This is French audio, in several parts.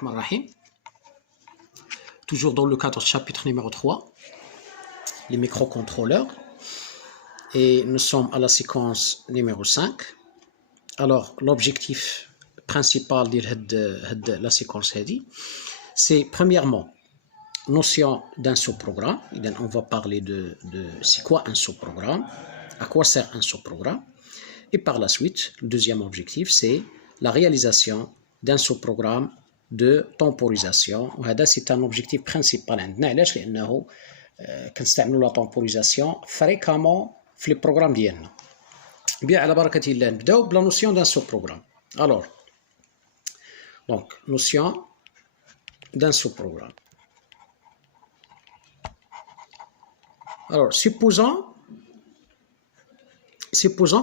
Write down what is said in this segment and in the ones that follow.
Rahman Rahim. Toujours dans le cadre du chapitre numéro 3, les microcontrôleurs. Et nous sommes à la séquence numéro 5. Alors, l'objectif principal de la séquence, c'est premièrement, notion d'un sous-programme. On va parler de c'est quoi un sous-programme, à quoi sert un sous-programme. Et par la suite, le deuxième objectif, c'est la réalisation d'un sous-programme de temporisation. C'est un objectif principal عندنا. علاش؟ لأنه كنستعملوا la temporisation fréquemment في les programmes ديالنا. Bien, على بركة الله نبداو بلا notion d'un sous-programme. Alors, donc notion d'un sous-programme. Alors, supposons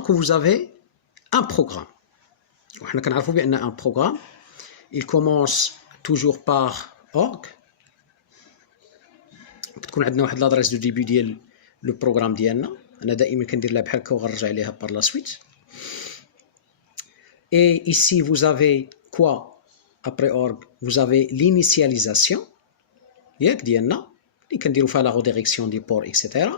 que vous avez un programme. وحنا كنعرفوا بأن un programme il commence toujours par org. كتكون عندنا واحد l'adresse de début ديال le programme ديالنا. أنا دائما كندير لها بحال هكا وغنرجع ليها par la suite. Et ici vous avez quoi après org? Vous avez l'initialisation ياك ديالنا اللي كنديروا فيها la redirection des ports etc.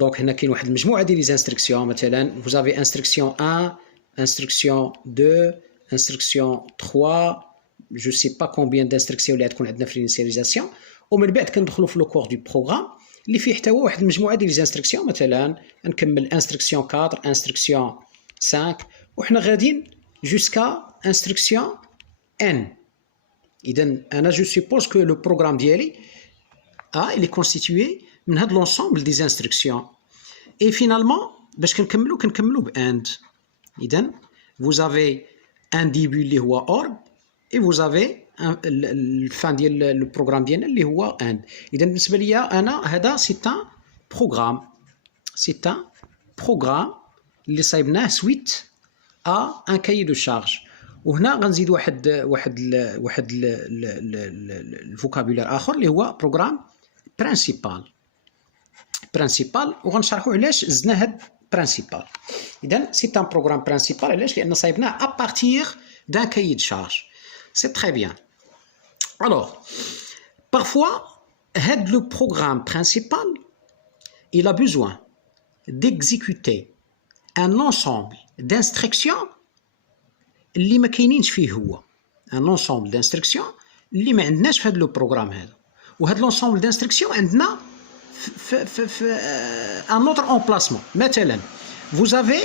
Donc هنا كاين واحد المجموعة ديال les instructions. مثلا vous avez instruction 1, instruction 2, instruction 3, je sais pas combien d'instructions اللي غتكون عندنا في l'initialisation. ومن بعد كندخلوا في لو كور دو بروغرام اللي فيه يحتوي واحد المجموعه ديال لي انستركسيون. مثلا نكمل انستركسيون 4 انستركسيون 5 وحنا غاديين جوسكا انستركسيون ان. اذا انا جو سوبوز كو لو بروغرام ديالي il est constitué من هاد لونسومبل دي انستركسيون. اي فينالمون باش كنكملوا باند. اذا vous avez un début اللي هو org et vous avez الفان ديال البروغرام ديالنا اللي هو اند. اذا بالنسبه ليا انا هذا سي ان بروغرام اللي صايبناه سويت ا ان كاي دو شارج. وهنا غنزيد واحد الفوكابولير اخر اللي هو بروغرام برينسيبال وغنشرحوا علاش زدنا هاد برينسيبال. اذا سي ان بروغرام برينسيبال علاش؟ لان صايبناه ا بارتير دان كاي دو شارج. C'est très bien. Alors, parfois, le programme principal, il a besoin d'exécuter un ensemble d'instructions اللي ما كاينينش فيه هو. Un ensemble d'instructions اللي ما عندناش في هذا le programme هذا. وهذا l'ensemble d'instructions عندنا في un autre emplacement. مثلا, vous avez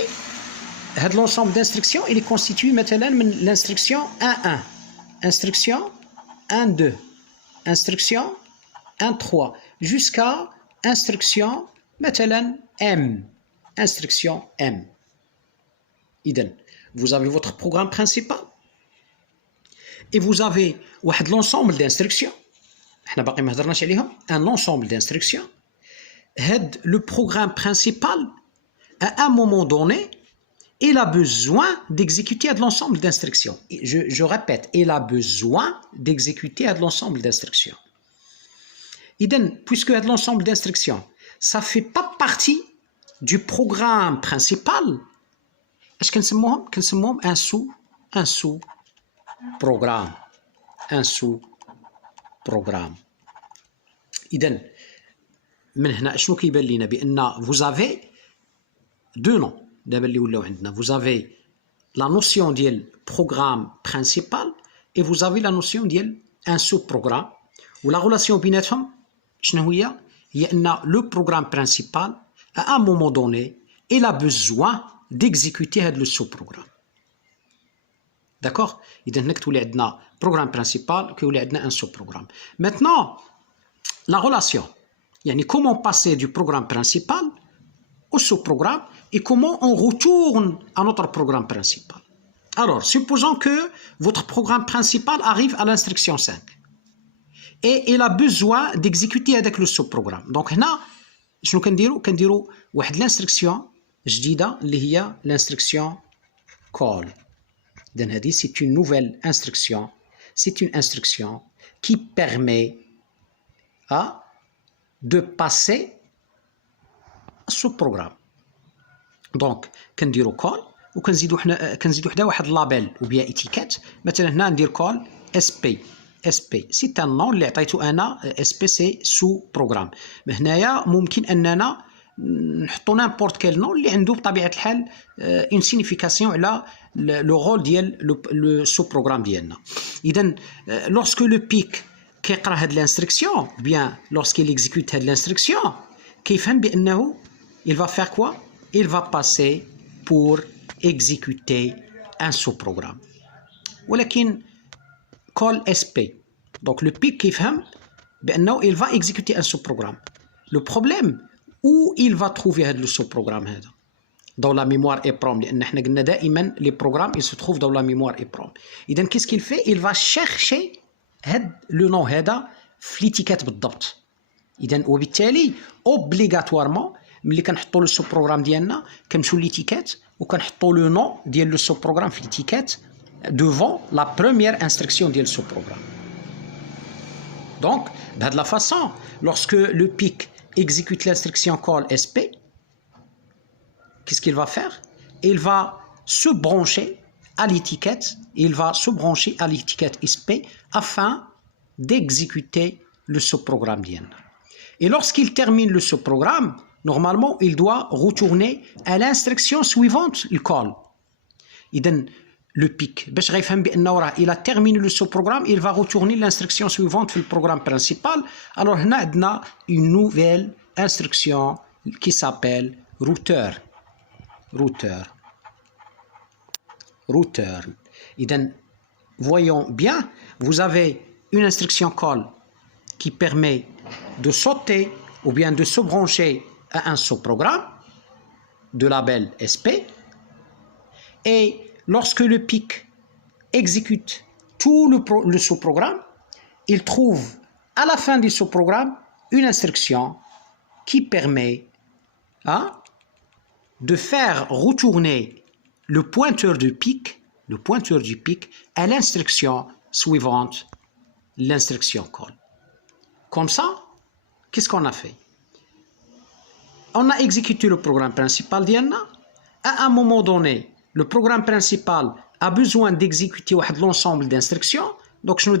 هذا l'ensemble d'instructions il est constitué مثلا من l'instruction 1.1. Instruction 1.2, instruction 1.3, jusqu'à instruction مثلا M, instruction M. إذن, vous avez votre programme principal et vous avez واحد l'ensemble d'instructions. احنا باقي ما هضرناش عليهم. Un ensemble d'instructions. هاد le programme principal à un moment donné il a besoin d'exécuter l'ensemble d'instructions. Je répète, il a besoin d'exécuter l'ensemble d'instructions. Idem, puisque l'ensemble d'instructions, ça ne fait pas partie du programme principal, est-ce qu'on se nomme un sous-programme. Un sous-programme. Idem, vous avez deux noms. Vous avez la notion de programme principal et vous avez la notion d'un sous-programme. Ou la relation بيناتهم شنو هي؟ هي أن le programme principal à un moment donné il a besoin d'exécuter هذا le sous-programme. D'accord? إذا هناك تولي عندنا programme principal كيولي عندنا un sous-programme. Maintenant la relation يعني comment passer du programme principal au sous-programme et comment on retourne à notre programme principal. Alors, supposons que votre programme principal arrive à l'instruction 5 et il a besoin d'exécuter avec le sous-programme. Donc, هنا شنو كنديروا واحد l'instruction جديدة اللي هي l'instruction call. Donc, هذه c'est une nouvelle instruction. C'est une instruction qui permet de passer sous-programme. دونك كنديروا كول وكنزيدوا حنا واحد لابيل وبيا اتيكيت. مثلا هنا ندير كول اس بي SP. C'est un nom اللي عطيته أنا SP c'est sous-programme. هنايا ممكن أننا نحطو n'importe quel nom اللي عنده بطبيعة الحال une signification على le rôle ديال le sous-programme ديالنا. إذا lorsque le PIC كيقرا هاد l'instruction, bien lorsqu'il exécute هاد l'instruction, كيفهم بأنه il va faire quoi? Il va passer pour exécuter un sous-programme. ولكن call SP. Donc le PIC كيفهم بأنه il va exécuter un sous-programme. Le problème où il va trouver هذا le sous-programme هذا dans la mémoire EPROM لأن حنا قلنا دائما les programmes ils se trouvent dans la mémoire EPROM. إذا qu'est-ce qu'il fait? Il va chercher هاد le nom هذا في ليتيكات بالضبط. إذا وبالتالي obligatoirement ملي كنحطوا لو sous-programme ديالنا كنمشيو ليتيكات وكنحطوا لو نون ديال لو sous-programme في ليتيكات devant la première instruction ديال sous-programme. Donc de la façon lorsque le PIC exécute l'instruction call SP, qu'est-ce qu'il va faire? Il va se brancher à l'étiquette, SP afin d'exécuter le sous-programme d'IN. Et lorsqu'il termine le sous-programme, normalement, il doit retourner à l'instruction suivante, le call. إذن le PIC, il a terminé le sous-programme, il va retourner l'instruction suivante في le programme principal. Alors, on a une nouvelle instruction qui s'appelle router. إذن, voyons bien, vous avez une instruction call qui permet de sauter ou bien de se brancher à un sous-programme de label SP. Et lorsque le PIC exécute tout le sous-programme, il trouve à la fin du sous-programme une instruction qui permet de faire retourner le pointeur du PIC à l'instruction suivante, l'instruction call. Comme ça, qu'est-ce qu'on a fait? On a exécuté le programme principal d'IANA. À un moment donné, le programme principal a besoin d'exécuter l'ensemble d'instructions. Donc, nous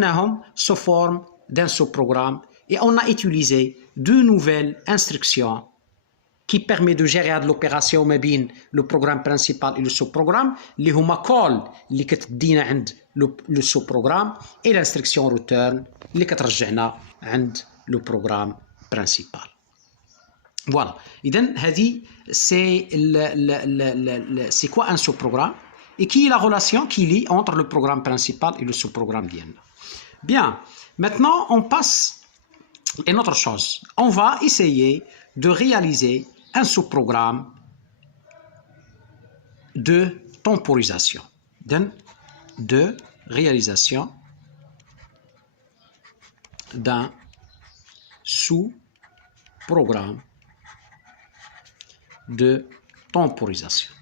avons sous forme d'un sous-programme et on a utilisé deux nouvelles instructions qui permettent de gérer l'opération مابين le programme principal et le sous-programme اللي هما call اللي كتدينا عند le sous-programme et l'instruction return اللي كترجعنا عند le programme principal. Voilà. إذن هذه c'est quoi un sous-programme et qui est la relation qui lie entre le programme principal et le sous-programme d'IANA. Bien. Maintenant, on passe à une autre chose. On va essayer de réaliser un sous-programme de temporisation, de réalisation d'un sous-programme de temporisation.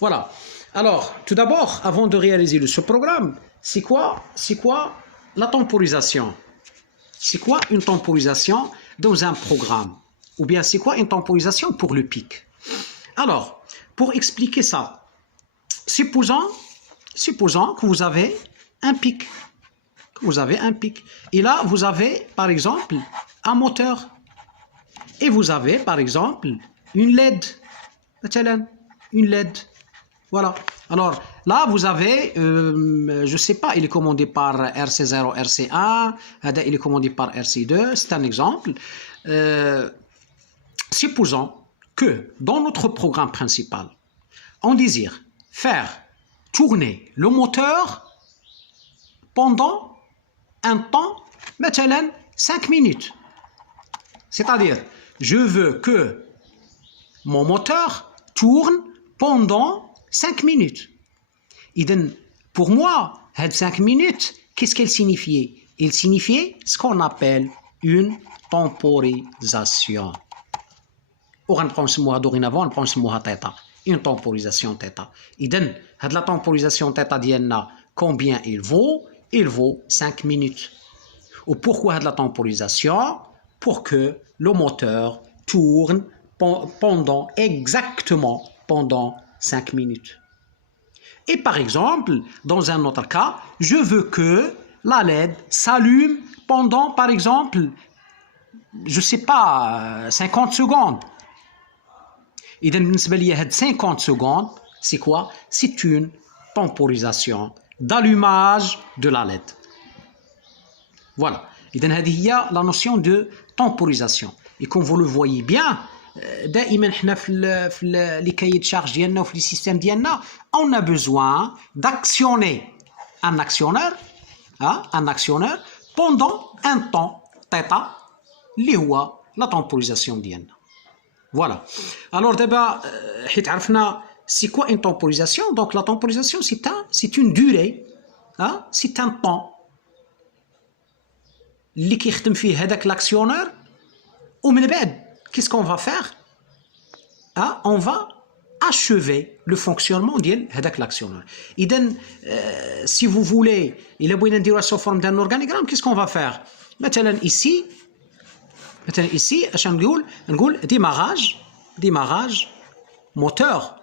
Voilà. Alors, tout d'abord, avant de réaliser le sous-programme, c'est quoi la temporisation? C'est quoi une temporisation dans un programme? Ou bien c'est quoi une temporisation pour le PIC? Alors, pour expliquer ça, supposons que vous avez un PIC. Et là, vous avez, par exemple, un moteur. Et vous avez, par exemple, une LED. Une LED. Voilà. Alors, là, vous avez, je ne sais pas, il est commandé par RC0, RC1, il est commandé par RC2, c'est un exemple. Supposons que dans notre programme principal, on désire faire tourner le moteur pendant un temps, maintenant 5 minutes. C'est-à-dire, je veux que mon moteur tourne pendant 5 minutes. Et pour moi, ces 5 minutes, qu'est-ce qu'elle signifiait? Elle signifiait ce qu'on appelle une temporisation. Dorénavant, on pense θ. Une temporisation θ. Et la temporisation θ, combien il vaut? Il vaut 5 minutes. Ou pourquoi la temporisation? Pour que le moteur tourne exactement pendant 5 minutes. Et par exemple, dans un autre cas, je veux que la LED s'allume pendant, par exemple, je ne sais pas, 50 secondes. Et dans 50 secondes, c'est quoi? C'est une temporisation d'allumage de la LED. Voilà. Et donc, il y a la notion de temporisation. Et comme vous le voyez bien, دائما احنا في les cahiers de charge ديالنا وفي les systèmes ديالنا, on a besoin d'actionner un actionneur pendant un temps θ اللي هو la temporisation ديالنا. Voilà. Alors d'abord, حيت عرفنا c'est quoi une temporisation? Donc la temporisation c'est une durée, c'est un temps اللي كيخدم فيه هذاك l'actionneur. ومن بعد qu'est-ce qu'on va faire? On va achever le fonctionnement ديال هذاك l'actionneur. إذن si vous voulez, إلا بغينا نديروها sous forme d'un organigramme, qu'est-ce qu'on va faire? مثلا ici اش نقول démarrage moteur.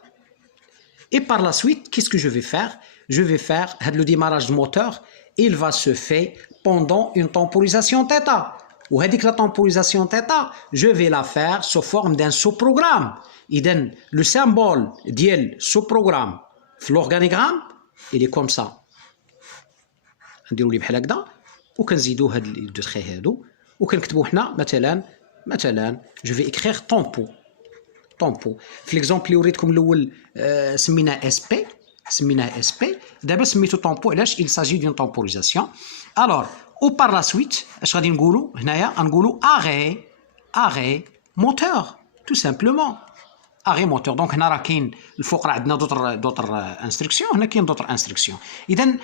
Et par la suite, qu'est-ce que je vais faire? Je vais faire le démarrage moteur, il va se faire pendant une temporisation θ. Ou la temporisation θ, je vais la faire sous forme d'un sous-programme. إذن le symbole ديال sous-programme في l'organigramme, il est comme ça. نديرو ليه بحال هكذا وكنزيدو هاد لي دو تخي هادو وكنكتبو حنا مثلا je vais écrire tempo. في l'exemple اللي وريتكم الاول سميناه SP. دابا سميتو tempo علاش il s'agit d'une temporisation. Alors ou par la suite اش غادي نقولوا هنايا؟ غنقولوا arrêt moteur tout simplement. arrêt moteur. Donc هنا راه كاين الفوق راه عندنا d'autres instructions, هنا كاين d'autres instructions. إذن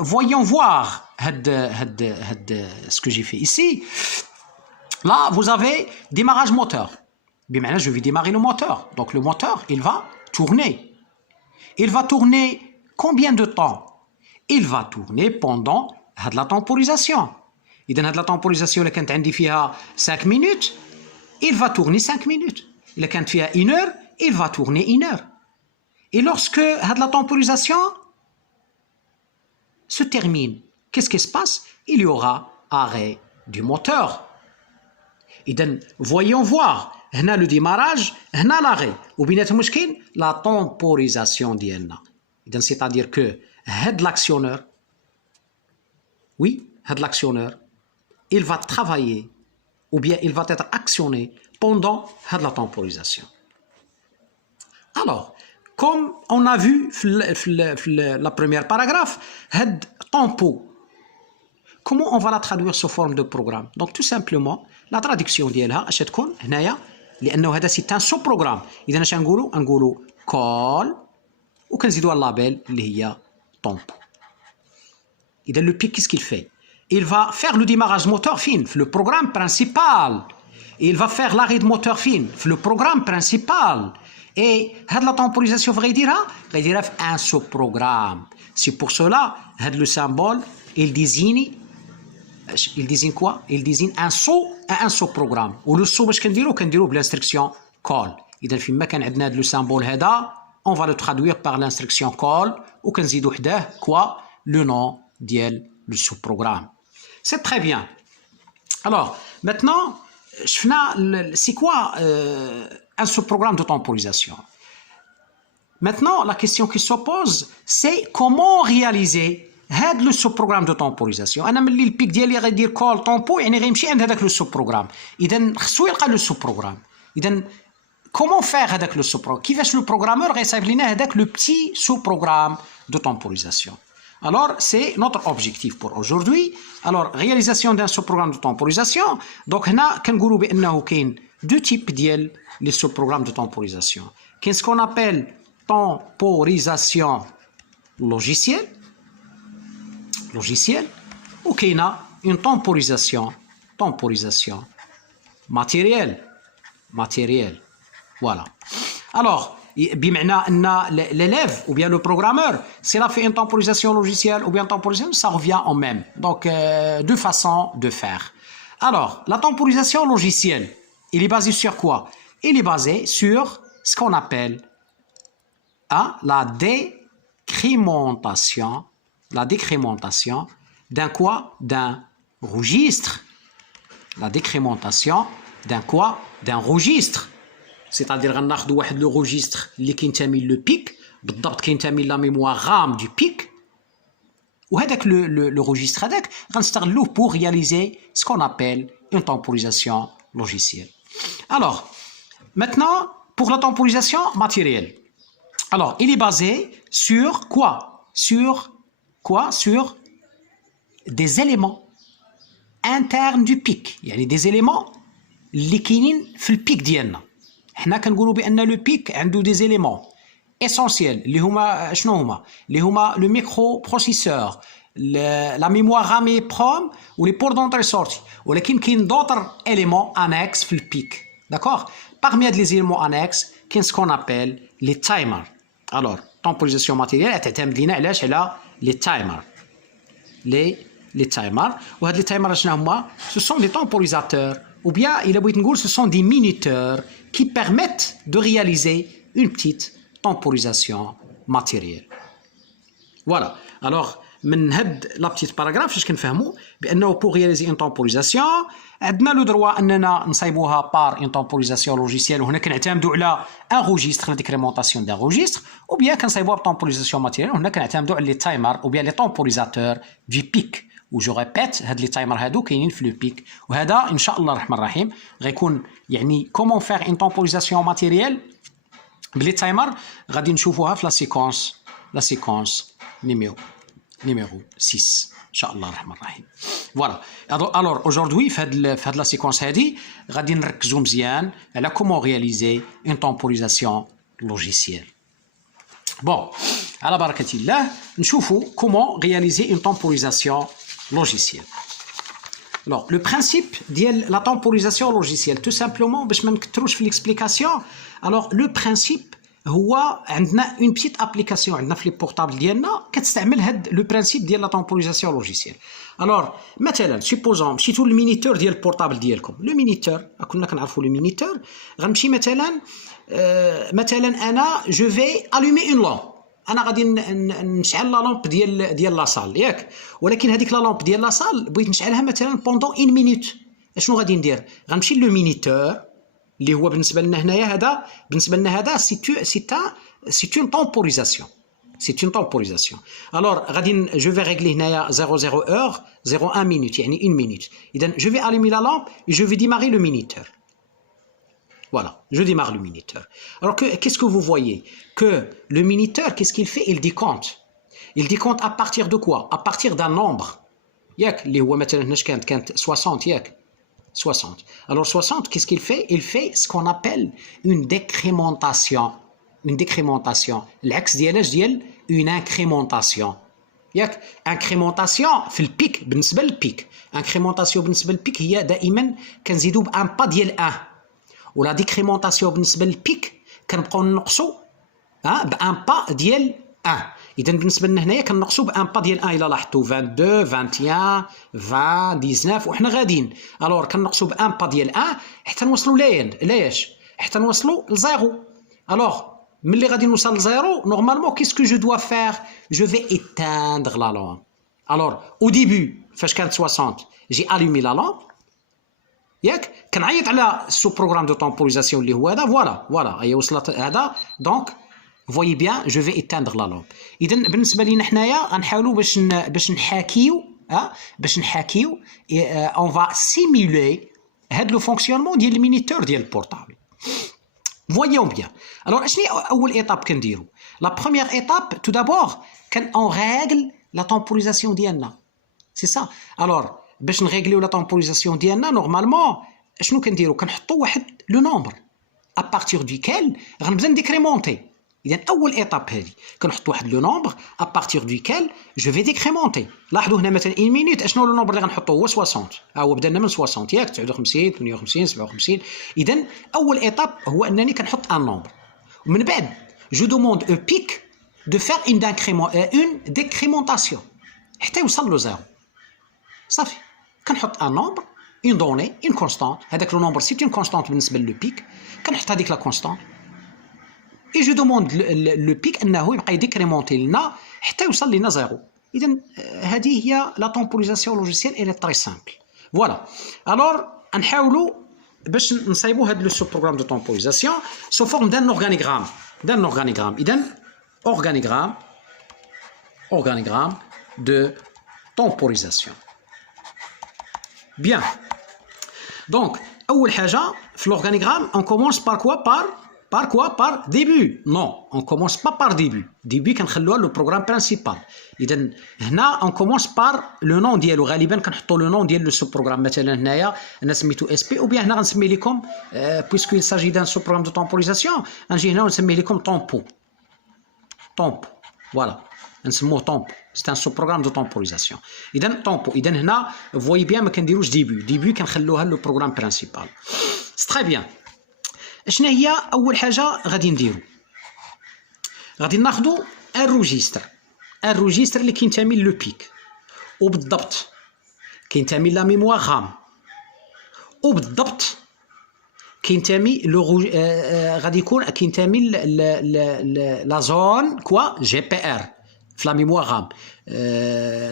voyons voir ce que j'ai fait ici. Là vous avez démarrage moteur. بمعنى je vais démarrer le moteur. Donc le moteur il va tourner. Il va tourner combien de temps? Il va tourner pendant la temporisation. إذن la temporisation اللي كانت عندي فيها 5 minutes, il va tourner 5 minutes. إلا كانت فيها 1 heure, il va tourner 1 heure. Et lorsque la temporisation se termine, qu'est-ce qui se passe? Il y aura arrêt du moteur. إذن voyons voir. هنا le démarrage, هنا l'arrêt. وبيناتهم واش كاين؟ la temporisation ديالنا. إذن c'est-à-dire que هاد l'actionneur, il va travailler ou bien il va être actionné pendant la temporisation. Alors, comme on a vu la première paragraphe, tempo, comment on va la traduire sous forme de programme? Donc tout simplement, la traduction ديالها اش تكون هنايا؟ لأنه هذا c'est un sous-programme. إذا اش نقولوا call وكنزيدوا اللابيل اللي هي tempo. إذا le pic qu'est-ce qu'il fait? Il va faire le démarrage moteur fin, le programme principal. Il va faire l'arrêt de moteur fin, le programme principal. Et la temporisation va dire un sous-programme. C'est pour cela le symbole, il désigne quoi? Il désigne un sous-programme. Ou le sous, باش l'instruction call. إذا فيما كان عندنا le symbole هذا, on va le traduire par l'instruction call وكنزيدو حداه quoi? Le nom ديال le sous-programme. C'est très bien. Alors, maintenant, c'est quoi un sous-programme de temporisation? Maintenant, la question qui se pose, c'est comment réaliser le sous-programme de temporisation. أنا ملي البيك ديالي غيدير call tempo يعني غيمشي عند هذاك le sous-programme. إذا خصو يلقى le sous-programme. إذا comment faire هذاك le sous-programme? كيفاش le programmeur غيصايب لنا هذاك le petit sous-programme de temporisation. Alors, c'est notre objectif pour aujourd'hui. Alors, réalisation d'un sous-programme de temporisation. Donc, هنا كنقولوا بأنه كاين deux types ديال les sous-programmes de temporisation. كاين ce qu'on appelle temporisation logicielle ou كاينه une temporisation matérielle. Voilà. Alors, بمعنى أن l'élève ou bien le programmeur, s'il a fait une temporisation logicielle ou bien une temporisation, ça revient au même. Donc, deux façons de faire. Alors, la temporisation logicielle, il est basé sur quoi? Il est basé sur ce qu'on appelle la décrémentation d'un quoi? D'un registre. La décrémentation d'un quoi? D'un registre. C'est-à-dire غناخذ واحد لو registre اللي كينتمي لو بيك بالضبط كينتمي لا ميموار رام دو بيك وهذاك le registre هذاك غنستغلوه pour réaliser ce qu'on appelle une temporisation logicielle. Alors, maintenant, pour la temporisation matérielle. Alors, il est basé sur quoi? Sur quoi? Sur des éléments internes du pic. يعني des éléments اللي كاينين في البيك ديالنا. حنا كنقولوا بان لو بيك عنده des éléments essentiels اللي هما شنو هما؟ اللي هما le microprocesseur, la mémoire RAM et EEPROM ou les ports d'entrée sortie. ولكن كاين d'autres éléments annexes في البيك. D'accord? Parmi les éléments annexes, كاين ce qu'on appelle les timers. Alors, temporisation matérielle تعتمد لينا علاش؟ على les timers. Les timers. وهاد les timers شنو هما؟ Ce sont des temporisateurs. Ou bien, il a beau dire, ce sont des minuteurs qui permettent de réaliser une petite temporisation matérielle. Voilà. Alors, من هاد لا بتيت باراغراف اش كنفهموا بانه pour réaliser une temporisation عندنا لو دروا اننا نصايبوها par une temporisation logicielle وهنا كنعتمدوا على un registre, la décrémentation d'un registre, ou bien كنصايبوها بtemporisation matérielle وهنا كنعتمدوا على les timers ou bien les temporisateurs du pic. وجو ريبيت هاد لي تايمر هادو كاينين في لو بيك وهذا ان شاء الله الرحمن الرحيم غيكون يعني كومون فير اون temporisation ماتيريال بلي تايمر غادي نشوفوها في لا سيكونس نيميرو 6 ان شاء الله الرحمن الرحيم. فوالا الور اوجوردي في هاد لا سيكونس هادي غادي نركزوا مزيان على كومون رياليزي اون temporisation logicielle. بون على بركه الله نشوفوا كومون رياليزي اون temporisation logicielle. Alors, le principe de la temporisation logicielle, tout simplement, باش ما نكثروش في l'explication. Alors, le principe هو عندنا une petite application عندنا في لي بورطابل ديالنا كتستعمل هاد لو برانسيب ديال لا temporisation logicielle. Alors, مثلا supposons مشيتو للمينيتور ديال البورطابل ديالكم. لو مينيتور كنا كنعرفوا لو مينيتور غنمشي مثلا انا جو في allumer une lampe. انا غادي نشعل لا لامب ديال لا صال ياك ولكن هذيك لا لامب ديال لا صال بغيت نشعلها مثلا بوندون 1 مينوت. اشنو غادي ندير؟ غنمشي لو مينيتور اللي هو بالنسبه لنا هنايا هذا بالنسبه لنا هذا سي اون temporisation. C'est une temporisation. Alors غادي جو في ريغلي هنايا 00 اور 01 مينوت يعني 1 مينوت. اذا جو في allumer la lampe et je vais démarrer le minuteur. Voilà, je démarre le minuteur. Alors, qu'est-ce que vous voyez? Que le minuteur, qu'est-ce qu'il fait? Il décompte. Il décompte à partir de quoi? À partir d'un nombre. Yak, اللي هو مثلا كانت 60 ياك 60. Alors 60, qu'est-ce qu'il fait? Il fait ce qu'on appelle une décrémentation. Une décrémentation. العكس ديالها ديال une incrémentation. ياك incrémentation في البيك بالنسبة للبيك. incrémentation بالنسبة للبيك هي دائما كنزيدوا بان با ديال 1. ولا ديكريمونطاسيون بالنسبه للبيك كنبقاو نقصوا بان با ديال 1. اذا بالنسبه لنا هنايا كنقصوا بان با ديال 1 الا لاحظتوا 22 21 20 19 وحنا غاديين الور كنقصوا بان با ديال 1 حتى نوصلوا لاياش حتى نوصلوا لزيرو. الور ملي غادي نوصل لزيرو نورمالمون كيسكو جو دوا فير جو في éteindre لا لامب. الور او ديبي فاش كانت 60 جي الومي لا لامب ياك كنعيط على سو بروغرام دو temporisation اللي هو هذا فوالا هي وصلت هذا دونك فوي بيان جو في éteindre لا لامب. اذا بالنسبه لينا حنايا غنحاولوا باش نحاكيو اون فا سيمولي هاد لو فونكسيونمون ديال المينيتور ديال البورطابل. فويون بيان. الوغ اشني اول ايطاب كنديرو؟ لا بروميير ايطاب تو دابور كان اون ريغل لا temporisation ديالنا سي سا. الوغ باش نريغليو لا temporisation ديالنا نورمالمون شنو كنديرو؟ كنحطوا واحد لو نومبر ا بارتير دوكيل غنبدا نديكريمونتي. اذا اول ايطاب هذه كنحط واحد لو نومبر ا بارتير دوكيل جو في ديكريمونتي. لاحظوا هنا مثلا 1 مينوت اشنو لو نومبر اللي غنحطو هو 60. هو بدانا من 60 ياك 59 58 57. اذا اول ايطاب هو انني كنحط ان نومبر ومن بعد جو دوموند او بيك دو فير اون ديكريمونطاسيون حتى يوصل له زيرو. صافي كنحط ان نومبر اون دوني اون كونستانت. هذاك لو نومبر سي اون كونستانت بالنسبه للو بيك كنحط هذيك لا كونستانت اي جو دوموند لو بيك انه يبقى يديكريمونتي لنا حتى يوصل لنا زيرو. اذا هذه هي لا طومبوريزاسيون لوجيسيال اي تري سامبل. فوالا الور نحاولوا باش نصايبوا هذا لو سو بروغرام دو طومبوريزاسيون سو فورم دان اورغانيغرام. اذا organigramme de temporisation. Bien. Donc, أول حاجة في l'organigramme, on commence par quoi? Par début. Non, on commence pas par début. Début كنخلوها le programme principal. إذا هنا on commence par le nom ديالو. غالبا كنحطوا le nom ديال le sous-programme. مثلا هنايا أنا سميتو SP ou bien هنا غنسمي لكم puisqu'il s'agit d'un sous-programme de temporisation غنجي هنا ونسميه لكم tempo. Voilà. نسموه طومبو. سي ان سو بروغرام دو طومبوريزاسيون. اذا طومبو. اذا هنا فوي بيان ما كنديروش ديبي كنخلوها لو بروغرام برينسيبال. سي تري بيان. شنو هي اول حاجه غادي نديرو؟ غادي ناخذوا الروجيستر اللي كينتمي لو بيك، وبالضبط كينتمي لا ميموار رام، وبالضبط كينتمي غادي يكون كينتمي لا زون كوا جي بي ار في لا ميموار رام.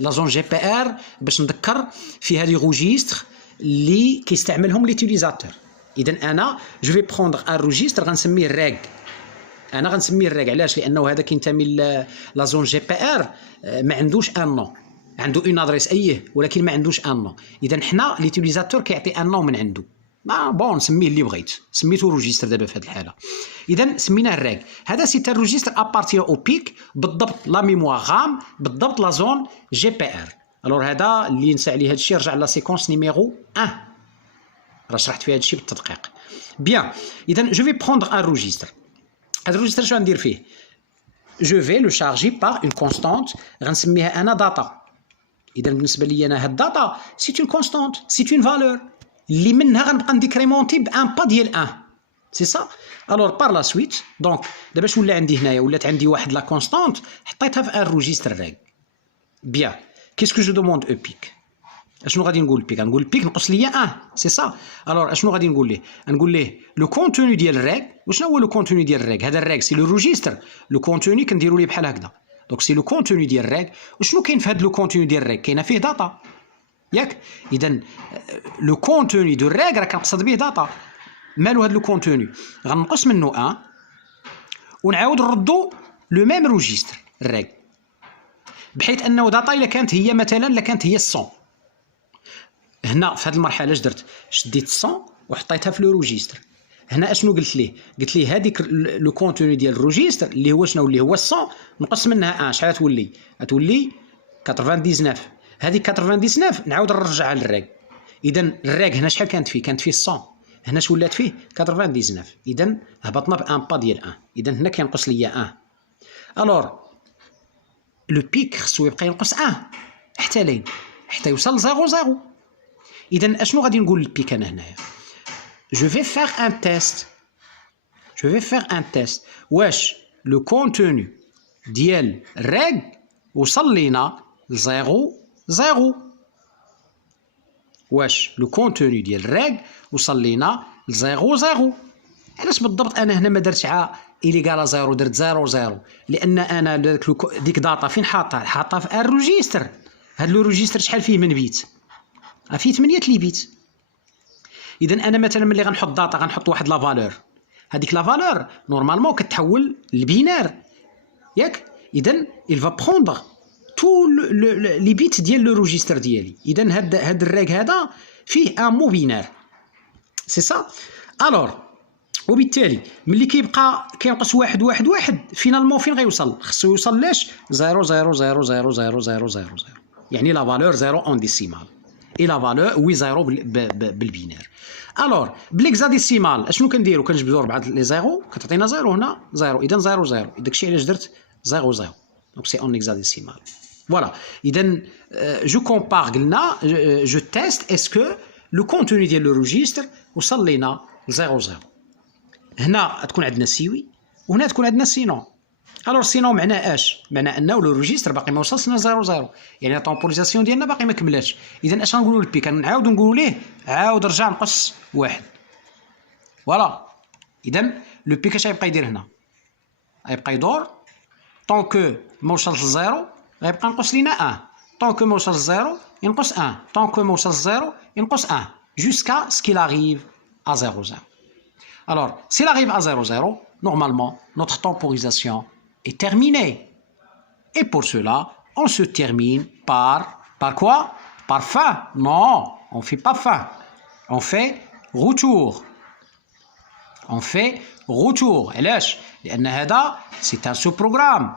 لا زون جي بي ار باش نذكر فيها لي روجيستر اللي كيستعملهم ليوتيليزاتور. اذا انا جو في بروندر ان روجيستر غنسميه الريغ. انا غنسميه الريغ علاش؟ لانه هذا كينتمي لا زون جي بي ار ما عندوش ان نو، عنده اون ادريس ايه ولكن ما عندوش ان نو. اذا حنا ليوتيليزاتور كيعطي ان نو من عنده. بون نسميه اللي بغيت، سميتو روجيستر دابا في هذه الحاله. اذا سميناه الريغ. هذا سي ان روجيستر ابارتيو او بيك، بالضبط لا ميموار رام، بالضبط لا زون جي بي ار. الور هذا اللي نسى عليه هذا الشيء رجع لا سيكونس نيميرو 1، راه شرحت فيها هذا الشيء بالتدقيق. بيان. اذا جو في بروندر ان روجيستر. هذا الروجيستر شنو غندير فيه؟ جو في لو شارجي بار اون كونستانت غنسميها انا داتا. اذا بالنسبه لي انا هاد الداتا سي اون كونستانت، سي اون فالور اللي منها غنبقى نديكريمونتي بان با ديال 1. سي سا. الور بار لا سويت دونك دابا اش ولا عندي هنايا؟ ولات عندي واحد لا كونستانت حطيتها في ان روجيستر ريغ. بيان. كيسكو جو دوموند او بيك؟ اشنو غادي نقول بيك؟ غنقول بيك نقص ليا 1. سي سا. الور اشنو غادي نقول ليه؟ نقول ليه لو كونتوني ديال الريغ. وشنو هو لو كونتوني ديال الريغ؟ هذا الريغ سي لو روجيستر. لو كونتوني كنديروا ليه بحال هكذا. دونك سي لو كونتوني ديال الريغ. وشنو كاين في هذا لو كونتوني ديال الريغ؟ كاينه فيه داتا ياك؟ اذا لو كونتوني دو الريغ راه كنقصد به داتا. مالو هذا لو كونتوني؟ غنقص منه 1 ونعاود نردو لو ميم روجيستر الريغ، بحيث انه داتا الا كانت هي مثلا الا كانت هي 100. هنا في هذه المرحله اش درت؟ شديت 100 وحطيتها في لو روجيستر. هنا اشنو قلت ليه؟ قلت ليه هذيك لو كونتوني ديال الروجيستر اللي هو شنو؟ اللي هو 100 نقص منها 1 شحال تولي؟ غتولي 99. هذيك 99 نعاود نرجعها للريغ. اذا الريغ هنا شحال كانت فيه؟ كانت فيه 100. هنا اش ولات فيه؟ 99. اذا هبطنا بان با ديال 1. اذا هنا كينقص ليا 1. الور لو بيك خصو يبقى ينقص 1 حتى لين؟ حتى يوصل 0. اذا اشنو غادي نقول للبيك انا هنايا؟ جو في فيغ ان تيست. واش لو كونتوني ديال الريغ وصل لينا 0. واش لو كونتوني ديال الريغ وصل لينا 0. علاش بالضبط انا هنا ما درتش إليغال 0 درت 0. لان انا ديك داتا فين حاطها في ان روجيستر. هاد لو روجيستر شحال فيه من بيت؟ فيه 8 لي بيت. اذا انا مثلا ملي غنحط داتا غنحط واحد لا فالور، هذيك لا فالور نورمالمون كتحول لبينار ياك؟ اذا il va prendre تو لي بيت ديال لو روجيستر ديالي. اذا هاد الريغ هذا فيه ان مو بينار. سي سا. الور وبالتالي ملي كيبقى كينقص 1 فينالمون فين غيوصل؟ خصو يوصل لاش؟ 0.0000000. يعني لا فالور 0 اون ديسيمال اي لا فالور وي 0 بالبينار. الور بليكزاديسيمال اشنو كنديرو؟ كنجبدو 4 لي 0 كتعطينا 0 هنا 0. اذا 0 داكشي علاش درت 0. دونك سي اون هيكزاديسيمال. فوالا. اذا جو كومبار قلنا جو تيست اسكو لو كونتوني ديال لو روجيستر وصل لينا 0. هنا تكون عندنا سيوي وهنا تكون عندنا سينون. الور سينون معناه اش؟ معناه انه لو روجيستر باقي ما وصلش لنا 0. يعني لا طومبوريزاسيون ديالنا باقي ما كملاتش. اذا اش غنقولوا للبيك؟ نعاودوا نقولوا ليه عاود رجع نقص 1. فوالا. اذا لو بيك اش غيبقى يدير هنا؟ غيبقى يدور طونكو ما وصلش لزيرو غيبقى نقص لينا 1 طونكو ما وصل لزيرو ينقص 1 طونكو ما وصل لزيرو ينقص 1 jusqu'à ce qu'il arrive à 0,0. Alors, s'il arrive à 0,0, normalement, notre temporisation est terminée. Et pour cela, on se termine par quoi? Par fin. Non, on ne fait pas fin. On fait retour. On fait retour. علاش؟ لأن هذا c'est un sous-programme.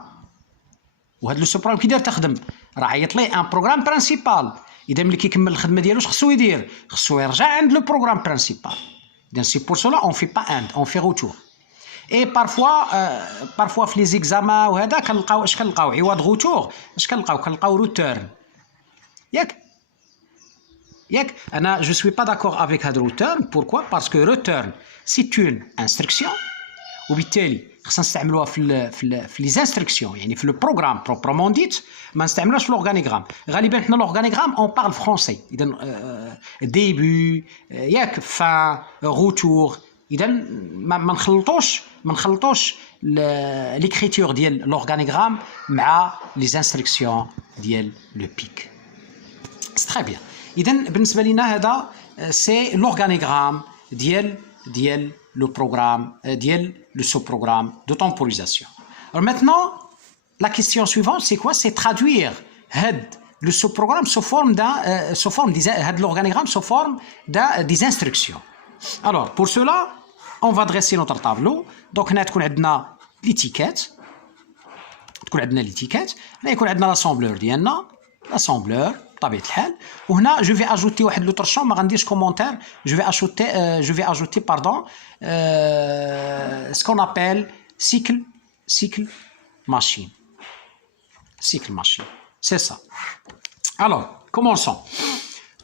وهذا لو سو بروغرام كي داير تخدم راه عيط ليه ان بروغرام برينسيبال. اذا ملي كيكمل الخدمه ديالو اش خصو يدير؟ خصو يرجع عند لو بروغرام برينسيبال. اذا سي بور سولا اون في با اند اون في روتور. اي بارفوا في لي زيكزامان وهذا كنلقاو اش كنلقاو عوض روتور اش كنلقاو روتورن. ياك انا جو سوي با داكور افيك هاد روتورن. بوركوا؟ باسكو روتورن سي اون انستركسيون وبالتالي خصنا نستعملوها في لي انستركسيون يعني في لو بروغرام بروبرمون ديت ما نستعملوهاش في لورغانيغرام. غالبا حنا لورغانيغرام اون بارل فرونسي. اذا ديبي ياك فان روتور. اذا ما نخلطوش ليكريتور ديال لورغانيغرام مع لي انستركسيون ديال لو بيك. سي تري بيان. اذا بالنسبه لينا هذا سي لورغانيغرام ديال le programme, le sous-programme de temporisation. Alors maintenant, la question suivante, c'est quoi? C'est traduire le sous-programme sous forme l'organigramme sous forme des instructions. Alors, pour cela, on va dresser notre tableau. Donc, on a l'étiquette. On a l'étiquette. On a l'assembleur ديالنا. L'assembleur. بطبيعة الحال. وهنا je vais ajouter واحد لوتر شون ما غنديرش كومونتير. je vais ajouter pardon ce qu'on appelle cycle machine. C'est ça. Alors, commençons.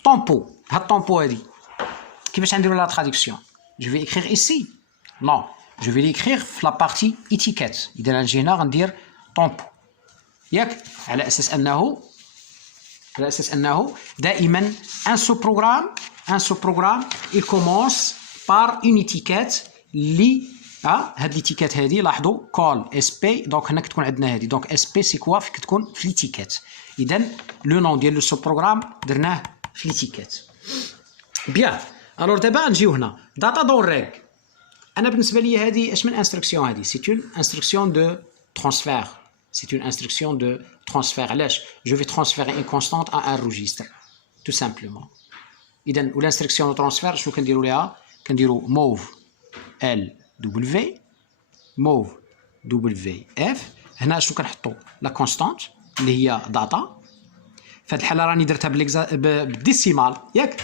Tempo. هاد الطومبو هادي كيفاش غنديرو لا traduction? Je vais écrire ici. Non, je vais l'écrire في la partie étiquette. إذا نجي هنا غندير tempo. ياك على أساس أنه دائما un sous-programme il commence par une étiquette اللي هاد ليتيكيت هادي لاحظوا call sp. دونك هنا كتكون عندنا هادي دونك sp سي كوا كتكون في ليتيكيت. اذا لو نون ديال لو سو-بروغرام درناه في ليتيكيت. بيان. الوغ دابا نجيو هنا داتا دون ريغ. انا بالنسبه لي هادي اش من انستركسيون هادي؟ سي اون انستركسيون دو ترانسفير. C'est une instruction de transfert. Je vais transférer une constante à un registre, tout simplement. Et l'instruction de transfert, je vais dire move LW, move WF. هنا شنو كنحطوا لا كونستانت اللي هي داتا. في هذه الحاله راني درتها بالديسيمال ياك.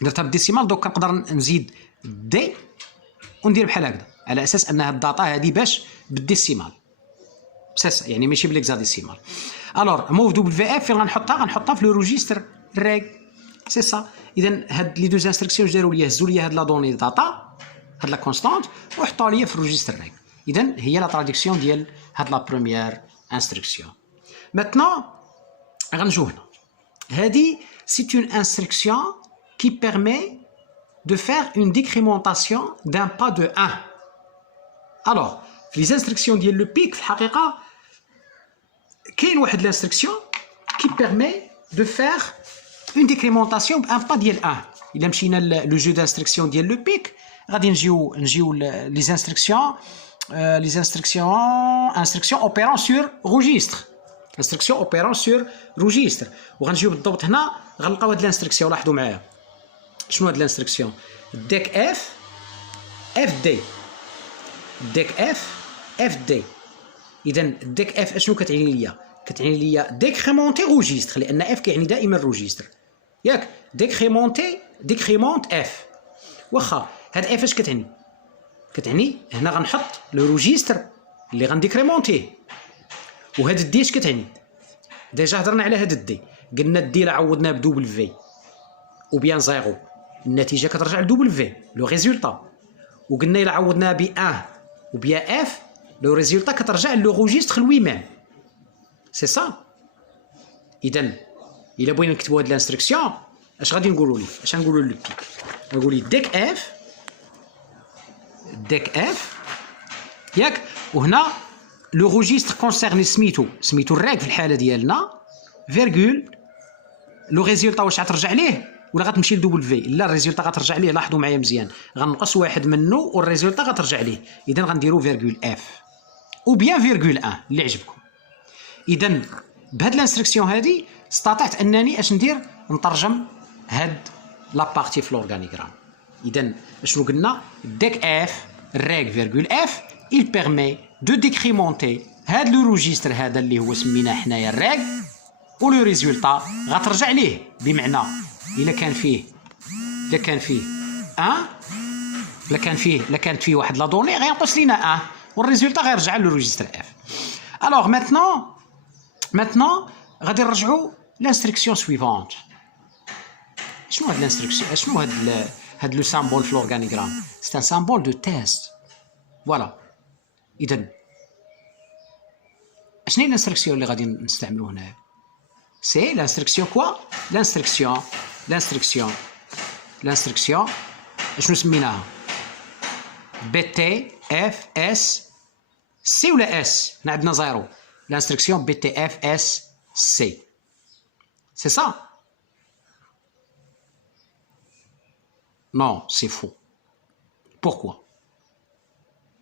درتها بالديسيمال دونك كنقدر نزيد دي وندير بحال هكذا على اساس ان هاد الداتا هذه باش بالديسيمال. سي يعني ماشي بالاكزاديسيمال. الوغ موف دبليو اف فين غنحطها في لو روجيستر ريغ. سي سا. اذا هاد لي دوز انستركسيون داروا لي هزوا لي هاد لا دوني داتا هاد لا كونستانت وحطوا لي في الروجيستر ريغ. اذا هي لا تراديكسيون ديال هاد لا بروميير انستركسيون. ماتنون غنجيو هنا. هادي سي اون انستركسيون qui permet de faire une décrémentation d'un pas de 1. Alors, les instructions ديال le pic في الحقيقة كاين واحد l'instruction qui permet de faire une décrémentation d'un pas ديال 1. إلا مشينا le jeu d'instruction ديال le pic غادي نجيو les instructions opérant sur registre. instruction opérant sur registre. وغنجيو بالضبط هنا غنلقاو هاد l'instruction. لاحظوا معايا شنو هاد l'instruction. ديك اف دي ديك اف دي. اذا ديك اف اشنو كتعني ليا؟ كتعني ليا ديكريمونتي روجيستر لان اف كيعني دائما روجيستر ياك. ديكريمونت اف. واخا هاد اف اش كتعني؟ كتعني هنا غنحط لو روجيستر اللي غنديكريمونتيه. وهاد الدي اش كتعني؟ ديجا هضرنا على هاد الدي قلنا الدي لا عوضناه بدوبل وبيان زيرو النتيجه كترجع لدوبل لو ريزولتا. وقلنا الا عوضناها ب 1 وبيا اف لو ريزولتا كترجع لو روجيستر لوي ميم. سي سا. اذا الا بغينا نكتبوا هاد الانستركسيون اش غادي نقولوا ليه؟ اش غنقولوا للبيك؟ نقول ليه ديك اف ياك. وهنا لو روجيستر كونسيرني سميتو الراك في الحاله ديالنا فيرغول لو ريزولتا واش غترجع ليه ولا غتمشي لدوبل في. لا الريزولتا غترجع ليه، لاحظوا معايا مزيان، غنقص واحد منه والريزولتا غترجع ليه. اذا غنديرو فيرغول اف او بيان فيرغول 1 اللي عجبكم. اذا بهاد الانستركسيون هادي استطعت انني اش ندير، نترجم هاد لا بارتي في لورغانيغرام. اذا شنو قلنا؟ ديك اف الراك فيرغول اف il permet de décrémenter هاد لو روجيستر هذا اللي هو سميناه حنايا الراك، و لو ريزولتا غترجع ليه. بمعنى الا كان فيه 1 الا كانت فيه واحد لا دوني غينقص لينا 1 والريزولتا غيرجع لو روجيستر اف. الوغ ماتنون غادي نرجعوا لانستركسيون سويفونت. شنو هاد الانستركسيون؟ شنو هاد لو سامبول في لورغانيغرام؟ سي ان سامبول دو تيست. فوالا. اذا شنو هي الانستركسيون اللي غادي نستعملو هنا؟ سي لانستركسيون كوا؟ لانستركسيون شنو سميناها؟ بي تي اف اس سي ولا اس؟ هنا عندنا زيرو. لانستركسيون بي تي اف اس سي سي سا؟ نو سي فو. بوركوا؟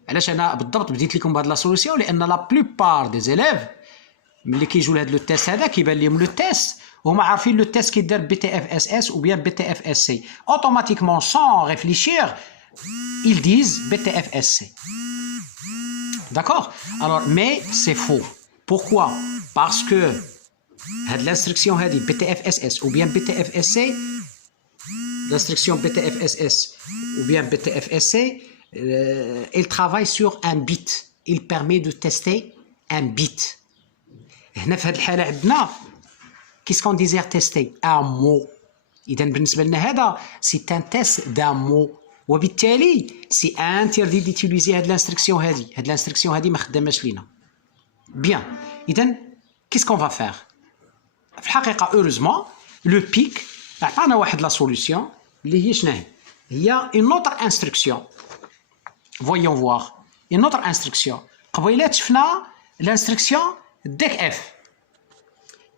علاش انا بالضبط بديت لكم بهاد لا سوليسيون؟ لان لا بلوبار دي زيليف ملي كيجيو لهاد لو تيست هذا كيبان لهم لو تيست وهما عارفين لو تيست كيدار بي تي اف اس اس ou bien بي تي اف اس سي. اوتوماتيكمون سون ريفليشير ils disent BTFSC. D'accord? Alors, mais c'est faux. Pourquoi? Parce que l'instruction BTFSS ou bien BTFSC, l'instruction BTFSS ou bien BTFSC, il travaille sur un bit. Il permet de tester un bit. هنا في هذه الحالة عندنا qu'est-ce qu'on désire tester? Un mot. إذا بالنسبة لنا هذا c'est un test d'un mot. وبالتالي سي انتردي ديتيليزي هاد لانستركسيون هادي. هاد لانستركسيون هادي ما خداماش لينا بيان. اذا كيس كون فا فير في الحقيقه؟ اوروزمون لو بيك عطانا واحد لا سوليسيون اللي هي شناهي؟ هي اون اوتر انستركسيون. فويون فوار اون اوتر انستركسيون. قبيلات شفنا لانستركسيون ديك اف.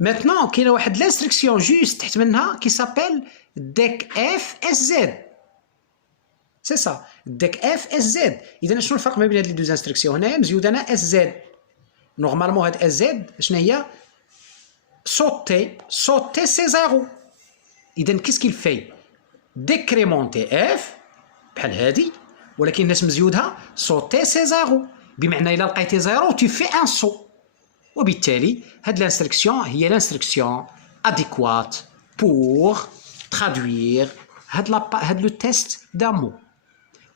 ماتنون كاينه واحد لانستركسيون جوست تحت منها كي سابيل ديك اف اس زد. سي سا ديك اف اس زد. اذا شنو الفرق ما بين هاد لي دوز انستركسيون؟ هنايا مزيودانا اس زد. نورمالمون هاد اس زد شنو هي؟ صوتي سي زيرو. اذا كيس كيل في ديكريمونتي اف بحال هادي، ولكن الناس مزيودها صوتي سي زيرو، بمعنى الا لقيتي زيرو تو في ان صو. وبالتالي هاد لانستركسيون هي لانستركسيون اديكوات بور ترادوير هاد لو تيست دان مو.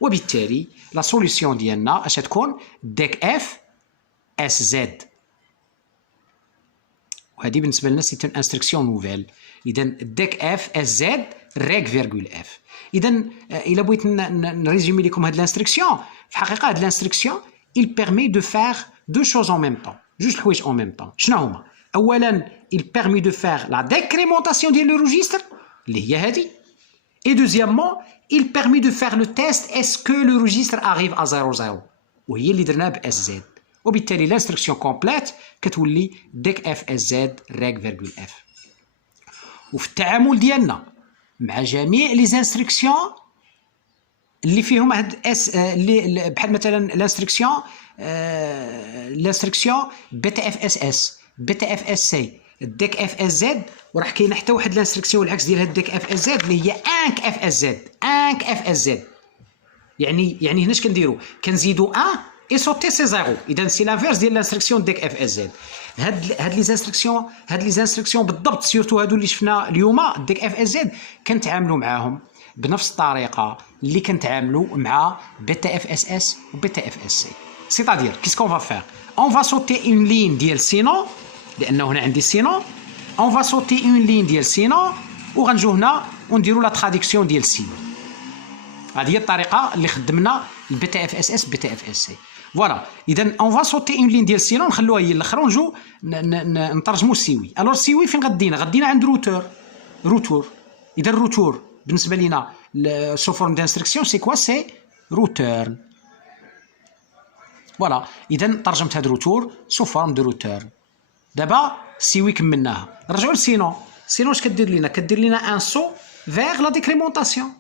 وبالتالي لا سوليسيون ديالنا اش تكون؟ ديك اف اس زد. وهذه بالنسبه لنا سي اون انستركسيون نوفيل. اذا ديك اف اس زد ريك فيرغول اف. اذا الا بغيت نريزومي لكم هاد الانستركسيون، في الحقيقه هاد الانستركسيون il permet de faire deux choses en même temps. جوج الحوايج en même temps. شنو هما؟ اولا il permet de faire la décrémentation ديال لو registre اللي هي هذه. Et deuxièmement, il permet de faire le test est-ce que le registre arrive à 00 وهي اللي درناها ب SZ. وبالتالي l'instruction complète كتولي ديك اف اس زد ريك فيرغول اف. وفي التعامل ديالنا مع جميع لي انستركسيون اللي فيهم هاد اس اللي بحال مثلا الانستركسيون بي تي اف اس اس بي تي اف اس سي ديك اف اس زد، وراح كاينه حتى واحد الانستركسيون العكس ديال هاد ديك اف اس زد اللي هي انك اف اس زد. انك اف اس زد يعني هنا اش كنديروا؟ كنزيدوا 1 اي صوتي سي زيرو. اذا سي لافيرس ديال الانستركسيون ديك اف اس زد. هاد لي انستركسيون بالضبط سيرتو هادو اللي شفنا اليوم ديك اف اس زد كنتعاملوا معاهم بنفس الطريقه اللي كنتعاملوا مع بي تي اف اس اس و بي تي اف اس سي. سيتادير كيسكون فا فير؟ اون فا صوتي اون لين ديال سينون، لانه هنا عندي سينون. اون فا صوتي اون لين ديال سينون وغنجيو هنا ونديروا لا تراديكسيون ديال سينون. هذه هي الطريقه اللي خدمنا البي تي اف اس اس بي تي اف اس سي. فوالا. اذا اون فا صوتي اون لين ديال سينون نخلوها هي الاخر ونجيو نترجموا السيوي. الوغ السيوي فين غدينا عند روتور. اذا الروتور بالنسبه لينا سو فورم دانستركسيون سي كوا؟ سي روتورن. فوالا اذا ترجمت هاد روتور سو فورم دو روتور. دابا سيوي كملناها نرجعوا لسينو. سينو اش كدير لينا؟ كدير لينا ان سو فيغ لا ديكريمونطاسيون.